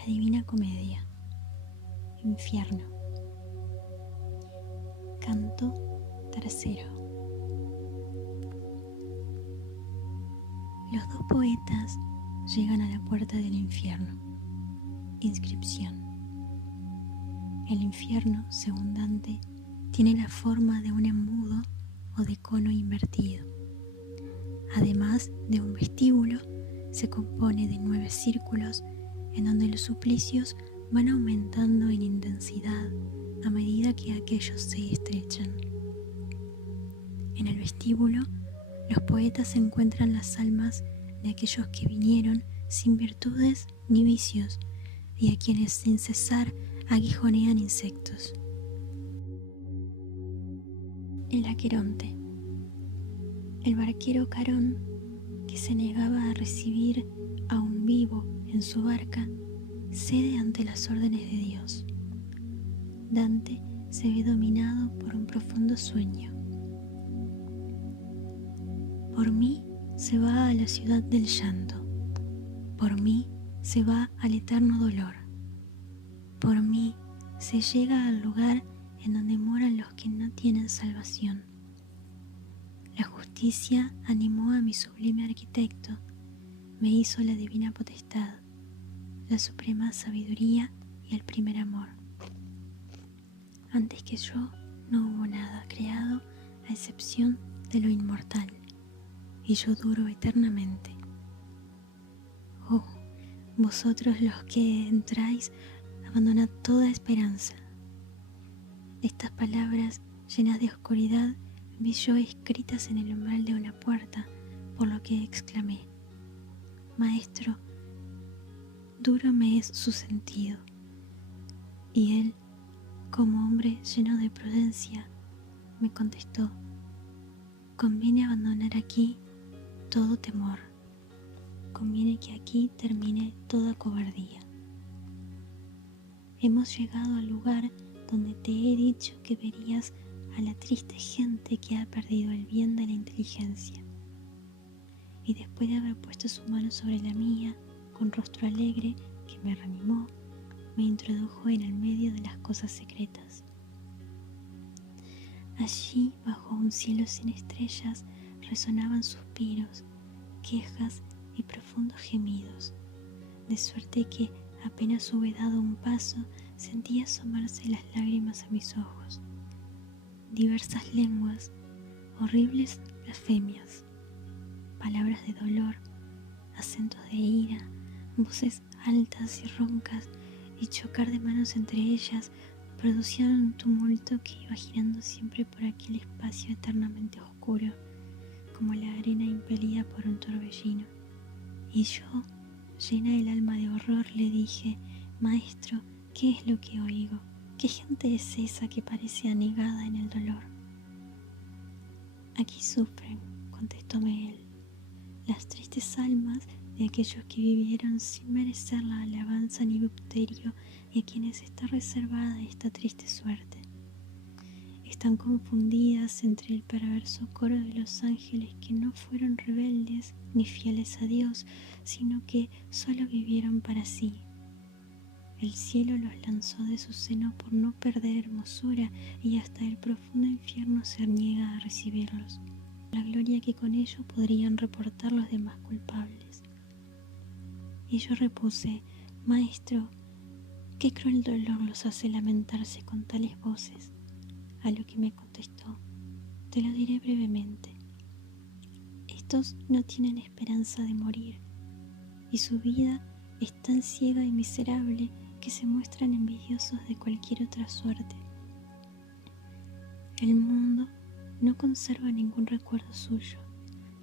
La Divina Comedia. Infierno. Canto tercero. Los dos poetas llegan a la puerta del infierno. Inscripción. El infierno, según Dante, tiene la forma de un embudo o de cono invertido. Además de un vestíbulo, se compone de 9 círculos en donde los suplicios van aumentando en intensidad a medida que aquellos se estrechan. En el vestíbulo, los poetas encuentran las almas de aquellos que vinieron sin virtudes ni vicios y a quienes sin cesar aguijonean insectos. El Aqueronte. El barquero Carón, que se negaba a recibir a un vivo en su barca, cede ante las órdenes de Dios. Dante se ve dominado por un profundo sueño. Por mí se va a la ciudad del llanto. Por mí se va al eterno dolor. Por mí se llega al lugar en donde moran los que no tienen salvación. La justicia animó a mi sublime arquitecto, me hizo la divina potestad, la suprema sabiduría y el primer amor. Antes que yo no hubo nada creado a excepción de lo inmortal, y yo duro eternamente. Oh, vosotros los que entráis, abandonad toda esperanza. Estas palabras llenas de oscuridad vi yo escritas en el umbral de una puerta, por lo que exclamé: Maestro, duro me es su sentido. Y él, como hombre lleno de prudencia, me contestó: conviene abandonar aquí todo temor, conviene que aquí termine toda cobardía. Hemos llegado al lugar donde te he dicho que verías a la triste gente que ha perdido el bien de la inteligencia. Y después de haber puesto su mano sobre la mía, con rostro alegre que me reanimó, me introdujo en el medio de las cosas secretas. Allí, bajo un cielo sin estrellas, resonaban suspiros, quejas y profundos gemidos, de suerte que apenas hube dado un paso, sentí asomarse las lágrimas a mis ojos. Diversas lenguas, horribles blasfemias, palabras de dolor, acentos de ira, voces altas y roncas y chocar de manos entre ellas producían un tumulto que iba girando siempre por aquel espacio eternamente oscuro, como la arena impelida por un torbellino. Y yo, llena el alma de horror, le dije: Maestro, ¿qué es lo que oigo? ¿Qué gente es esa que parece anegada en el dolor? Aquí sufren, contestóme él, las tristes almas de aquellos que vivieron sin merecer la alabanza ni bauterio y a quienes está reservada esta triste suerte. Están confundidas entre el perverso coro de los ángeles que no fueron rebeldes ni fieles a Dios, sino que solo vivieron para sí. El cielo los lanzó de su seno por no perder hermosura y hasta el profundo infierno se niega a recibirlos, la gloria que con ello podrían reportar los demás culpables. Y yo repuse: Maestro, ¿qué cruel dolor los hace lamentarse con tales voces? A lo que me contestó: te lo diré brevemente. Estos no tienen esperanza de morir, y su vida es tan ciega y miserable que se muestran envidiosos de cualquier otra suerte. El mundo no conserva ningún recuerdo suyo,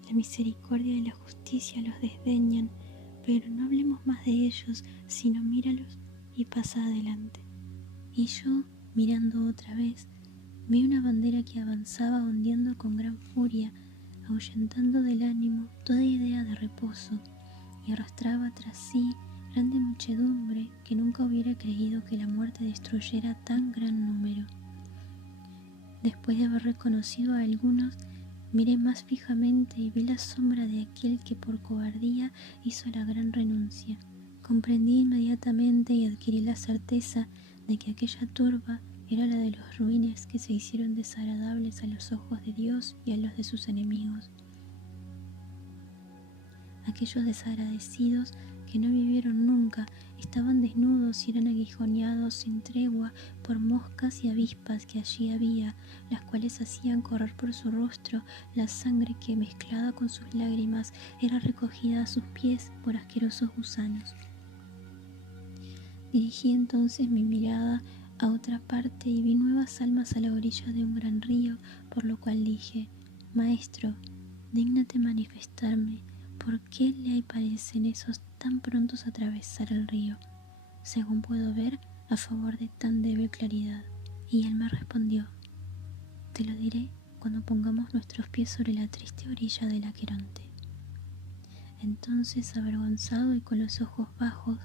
la misericordia y la justicia los desdeñan, pero no hablemos más de ellos, sino míralos y pasa adelante. Y yo, mirando otra vez, vi una bandera que avanzaba ondeando con gran furia, ahuyentando del ánimo toda idea de reposo, y arrastraba tras sí grande muchedumbre que nunca hubiera creído que la muerte destruyera tan gran número. Después de haber reconocido a algunos, miré más fijamente y vi la sombra de aquel que por cobardía hizo la gran renuncia, Comprendí inmediatamente y adquirí la certeza de que aquella turba era la de los ruines que se hicieron desagradables a los ojos de Dios y a los de sus enemigos. Aquellos desagradecidos que no vivieron nunca estaban desnudos y eran aguijoneados sin tregua por moscas y avispas que allí había, las cuales hacían correr por su rostro la sangre que, mezclada con sus lágrimas, era recogida a sus pies por asquerosos gusanos. Dirigí entonces mi mirada a otra parte y vi nuevas almas a la orilla de un gran río, por lo cual dije: Maestro, dígnate manifestarme, ¿por qué le parecen esos tan prontos a atravesar el río, según puedo ver, a favor de tan débil claridad? Y él me respondió: Te lo diré cuando pongamos nuestros pies sobre la triste orilla del Aqueronte. Entonces, avergonzado y con los ojos bajos,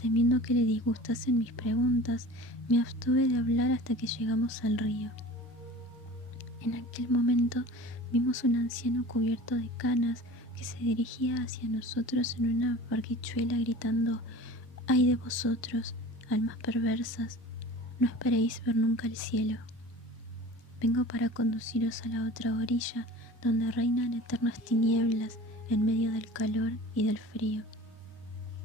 temiendo que le disgustasen mis preguntas, me abstuve de hablar hasta que llegamos al río. En aquel momento vimos un anciano cubierto de canas que se dirigía hacia nosotros en una barquichuela gritando: ¡Ay de vosotros, almas perversas! No esperéis ver nunca el cielo. Vengo para conduciros a la otra orilla, donde reinan eternas tinieblas en medio del calor y del frío.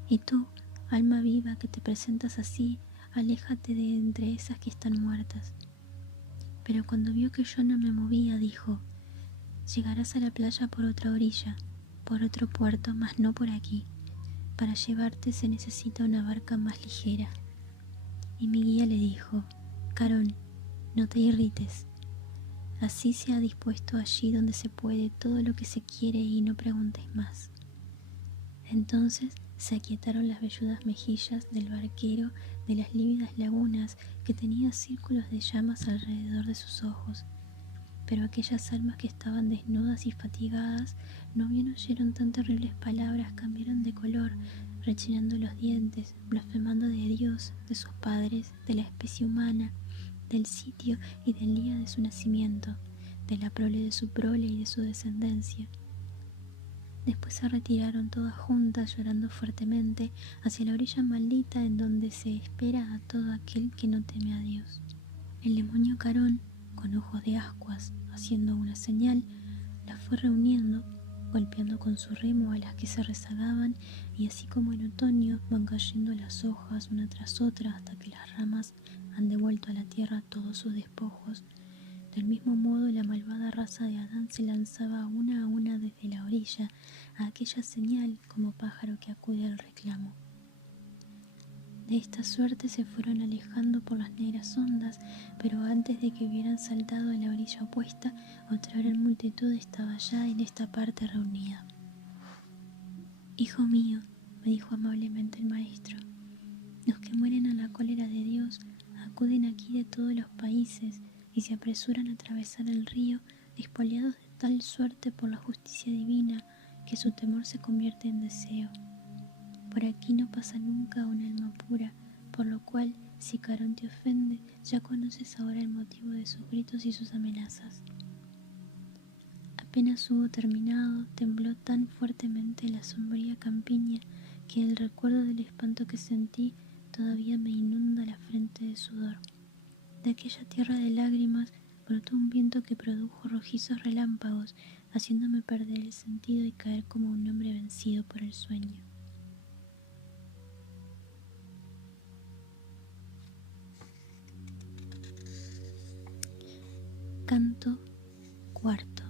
Y tú, alma viva que te presentas así, aléjate de entre esas que están muertas. Pero cuando vio que yo no me movía, dijo: Llegarás a la playa por otra orilla, por otro puerto, mas no por aquí. Para llevarte se necesita una barca más ligera. Y mi guía le dijo: Carón, no te irrites. Así se ha dispuesto allí donde se puede todo lo que se quiere y no preguntes más. Entonces se aquietaron las velludas mejillas del barquero de las lívidas lagunas que tenía círculos de llamas alrededor de sus ojos. Pero aquellas almas que estaban desnudas y fatigadas, no bien oyeron tan terribles palabras, cambiaron de color, rechinando los dientes, blasfemando de Dios, de sus padres, de la especie humana, del sitio y del día de su nacimiento, de la prole de su prole y de su descendencia. Después se retiraron todas juntas, llorando fuertemente, hacia la orilla maldita en donde se espera a todo aquel que no teme a Dios. El demonio Carón, con ojos de ascuas, haciendo una señal, las fue reuniendo, golpeando con su remo a las que se rezagaban, y así como en otoño van cayendo las hojas una tras otra hasta que las ramas han devuelto a la tierra todos sus despojos, del mismo modo la malvada raza de Adán se lanzaba a una desde la orilla a aquella señal como pájaro que acude al reclamo. De esta suerte se fueron alejando por las negras ondas, pero antes de que hubieran saltado a la orilla opuesta, otra gran multitud estaba ya en esta parte reunida. Hijo mío, me dijo amablemente el maestro, los que mueren a la cólera de Dios acuden aquí de todos los países y se apresuran a atravesar el río, despoliados de tal suerte por la justicia divina que su temor se convierte en deseo. Por aquí no pasa nunca un alma pura, por lo cual, si Carón te ofende, ya conoces ahora el motivo de sus gritos y sus amenazas. Apenas hubo terminado, tembló tan fuertemente la sombría campiña que el recuerdo del espanto que sentí todavía me inunda la frente de sudor. De aquella tierra de lágrimas brotó un viento que produjo rojizos relámpagos, haciéndome perder el sentido y caer como un hombre vencido por el sueño. Canto cuarto.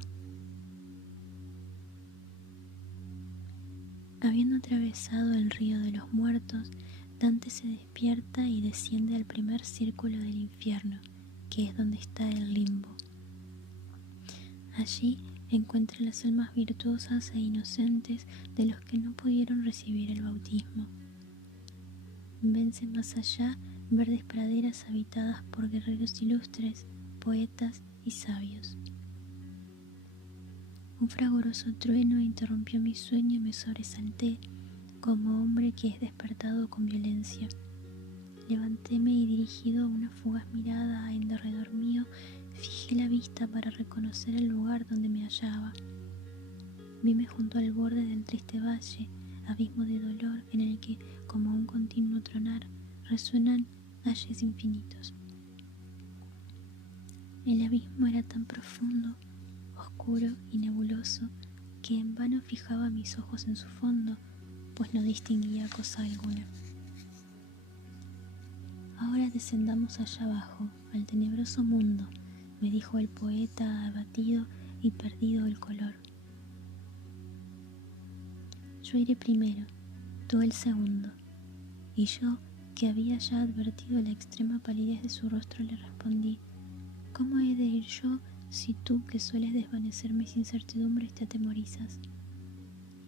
Habiendo atravesado el río de los muertos, Dante se despierta y desciende al primer círculo del infierno, que es donde está el limbo. Allí encuentra las almas virtuosas e inocentes de los que no pudieron recibir el bautismo. Vence más allá verdes praderas habitadas por guerreros ilustres, poetas y sabios. Un fragoroso trueno interrumpió mi sueño y me sobresalté, como hombre que es despertado con violencia. Levantéme y dirigido a una fugaz mirada en derredor mío, fijé la vista para reconocer el lugar donde me hallaba. Vime junto al borde del triste valle, abismo de dolor en el que, como resuenan ayes infinitos. El abismo era tan profundo, oscuro y nebuloso que en vano fijaba mis ojos en su fondo, pues no distinguía cosa alguna. Ahora descendamos allá abajo, al tenebroso mundo, me dijo el poeta abatido y perdido el color. Yo iré primero, tú el segundo, y yo, que había ya advertido la extrema palidez de su rostro, le respondí: ¿cómo he de ir yo si tú, que sueles desvanecer mis incertidumbres, te atemorizas?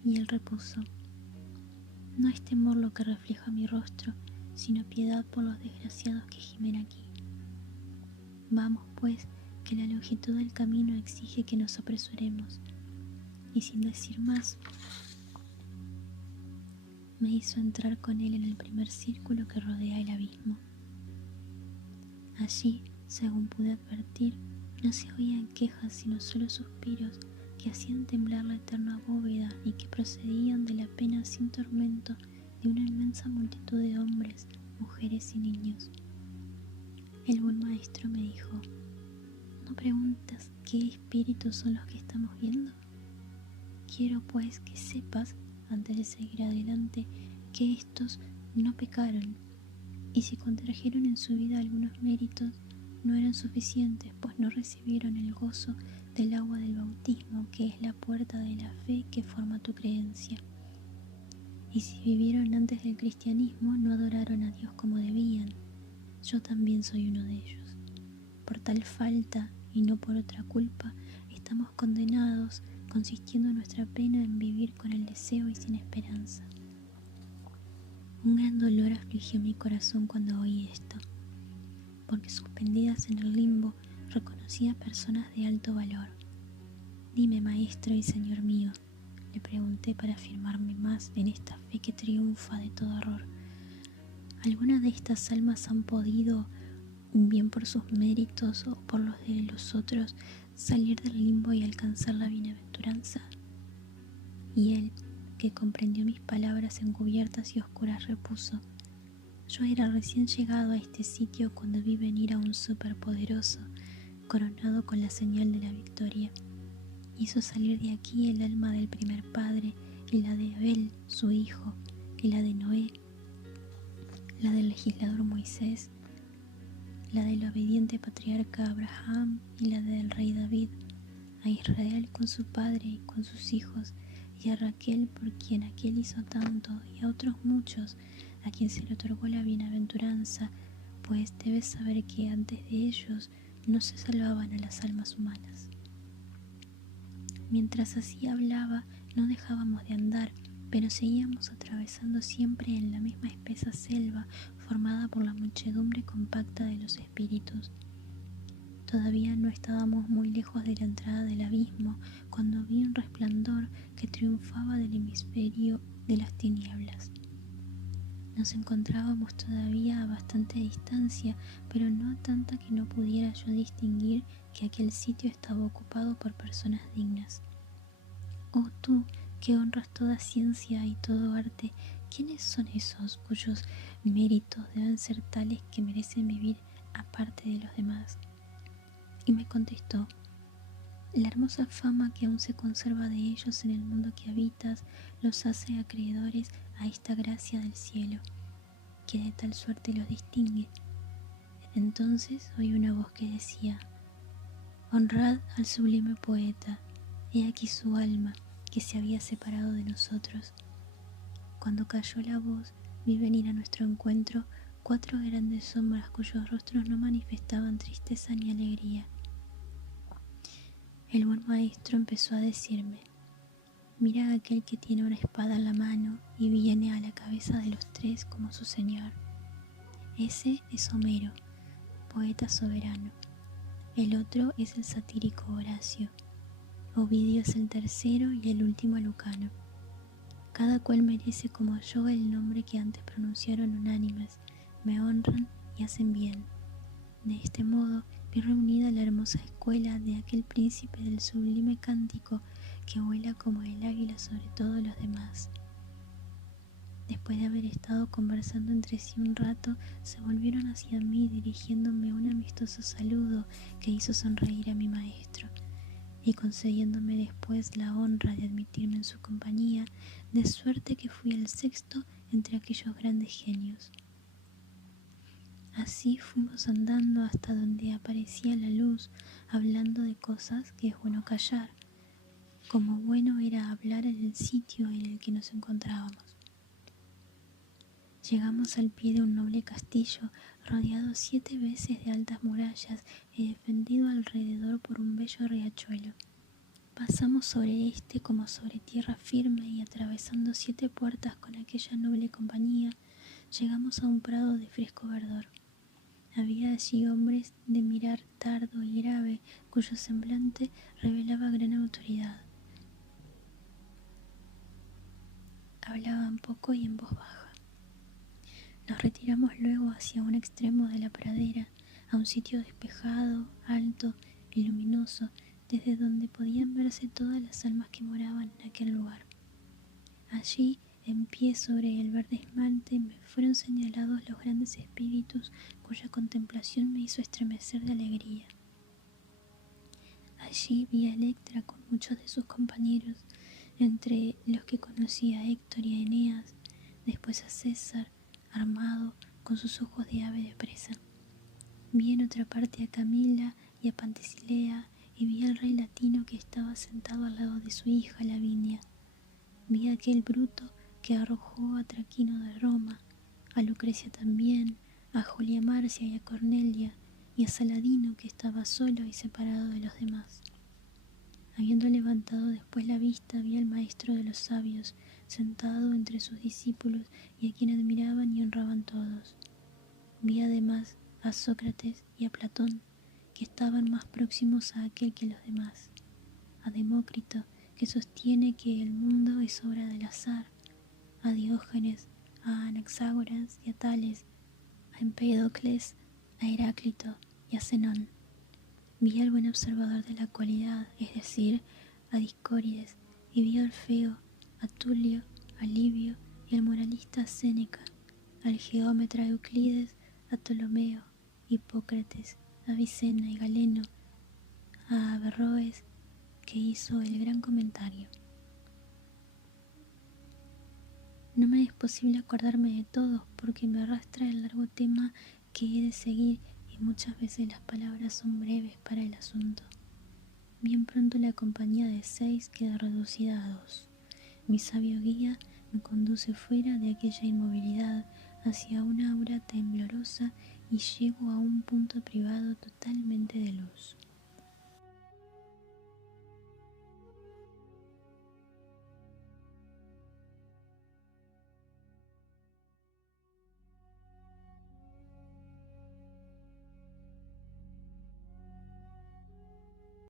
Y él repuso: no es temor lo que refleja mi rostro, sino piedad por los desgraciados que gimen aquí. Vamos, pues, que la longitud del camino exige que nos apresuremos. Y sin decir más, me hizo entrar con él en el primer círculo que rodea el abismo. Allí, según pude advertir, no se oían quejas sino solo suspiros que hacían temblar la eterna bóveda y que procedían de la pena sin tormento de una inmensa multitud de hombres, mujeres y niños. El buen maestro me dijo: ¿no preguntas qué espíritus son los que estamos viendo? Quiero pues que sepas, antes de seguir adelante, que estos no pecaron, y si contrajeron en su vida algunos méritos, no eran suficientes, pues no recibieron el gozo del agua del bautismo, que es la puerta de la fe que forma tu creencia. Y si vivieron antes del cristianismo, no adoraron a Dios como debían. Yo también soy uno de ellos. Por tal falta, y no por otra culpa, estamos condenados, consistiendo nuestra pena en vivir con el deseo y sin esperanza. Un gran dolor afligió mi corazón cuando oí esto, porque suspendidas en el limbo reconocí a personas de alto valor. Dime, maestro y señor mío, le pregunté para afirmarme más en esta fe que triunfa de todo error, ¿alguna de estas almas han podido, bien por sus méritos o por los de los otros, salir del limbo y alcanzar la bienaventuranza? Y él, que comprendió mis palabras encubiertas y oscuras, repuso: yo era recién llegado a este sitio cuando vi venir a un superpoderoso, coronado con la señal de la victoria. Hizo salir de aquí el alma del primer padre, y la de Abel, su hijo, y la de Noé, la del legislador Moisés, la del obediente patriarca Abraham y la del rey David, a Israel con su padre y con sus hijos, y a Raquel por quien aquel hizo tanto, y a otros muchos a quien se le otorgó la bienaventuranza, pues debes saber que antes de ellos no se salvaban a las almas humanas. Mientras así hablaba, no dejábamos de andar, pero seguíamos atravesando siempre en la misma espesa selva formada por la muchedumbre compacta de los espíritus. Todavía no estábamos muy lejos de la entrada del abismo cuando vi un resplandor que triunfaba del hemisferio de las tinieblas. Nos encontrábamos todavía a bastante distancia, pero no tanta que no pudiera yo distinguir que aquel sitio estaba ocupado por personas dignas. Oh tú, que honras toda ciencia y todo arte, ¿quiénes son esos cuyos méritos deben ser tales que merecen vivir aparte de los demás? Y me contestó: la hermosa fama que aún se conserva de ellos en el mundo que habitas los hace acreedores a esta gracia del cielo, que de tal suerte los distingue. Entonces oí una voz que decía: honrad al sublime poeta, he aquí su alma, que se había separado de nosotros. Cuando cayó la voz, vi venir a nuestro encuentro 4 grandes sombras cuyos rostros no manifestaban tristeza ni alegría. El buen maestro empezó a decirme: mira a aquel que tiene una espada en la mano y viene a la cabeza de los 3 como su señor. Ese es Homero, poeta soberano. El otro es el satírico Horacio. Ovidio es el tercero y el último Lucano. Cada cual merece como yo el nombre que antes pronunciaron unánimes, me honran y hacen bien. De este modo vi reunida la hermosa escuela de aquel príncipe del sublime cántico que vuela como el águila sobre todos los demás. Después de haber estado conversando entre sí un rato, se volvieron hacia mí dirigiéndome un amistoso saludo que hizo sonreír a mi maestro, y concediéndome después la honra de admitirme en su compañía, de suerte que fui el sexto entre aquellos grandes genios. Así fuimos andando hasta donde aparecía la luz, hablando de cosas que es bueno callar, como bueno era hablar en el sitio en el que nos encontrábamos. Llegamos al pie de un noble castillo, rodeado 7 veces de altas murallas y defendido alrededor por un bello riachuelo. Pasamos sobre este como sobre tierra firme y atravesando 7 puertas con aquella noble compañía, llegamos a un prado de fresco verdor. Había allí hombres de mirar tardo y grave, cuyo semblante revelaba gran autoridad. Hablaban poco y en voz baja. Nos retiramos luego hacia un extremo de la pradera, a un sitio despejado, alto y luminoso, desde donde podían verse todas las almas que moraban en aquel lugar. Allí, en pie sobre el verde esmalte, me fueron señalados los grandes espíritus cuya contemplación me hizo estremecer de alegría. Allí vi a Electra con muchos de sus compañeros, entre los que conocí a Héctor y a Eneas, después a César, armado con sus ojos de ave de presa. Vi en otra parte a Camila y a Pantasilea, y vi al rey latino que estaba sentado al lado de su hija Lavinia. Vi a aquel Bruto que arrojó a Traquino de Roma, a Lucrecia también, a Julia Marcia y a Cornelia, y a Saladino que estaba solo y separado de los demás. Habiendo levantado después la vista, vi al maestro de los sabios, sentado entre sus discípulos y a quien admiraban y honraban todos. Vi además a Sócrates y a Platón, que estaban más próximos a aquel que los demás, a Demócrito, que sostiene que el mundo es obra del azar, a Diógenes, a Anaxágoras y a Tales, a Empédocles, a Heráclito y a Zenón. Vi al buen observador de la cualidad, es decir, a Discórides, y vi a Orfeo, a Tulio, a Livio y al moralista Séneca, al geómetra Euclides, a Ptolomeo, Hipócrates, a Avicena y Galeno, a Averroes, que hizo el gran comentario. No me es posible acordarme de todos porque me arrastra el largo tema que he de seguir y muchas veces las palabras son breves para el asunto. Bien pronto la compañía de 6 queda reducida a 2. Mi sabio guía me conduce fuera de aquella inmovilidad hacia una aura temblorosa y llego a un punto privado totalmente de luz.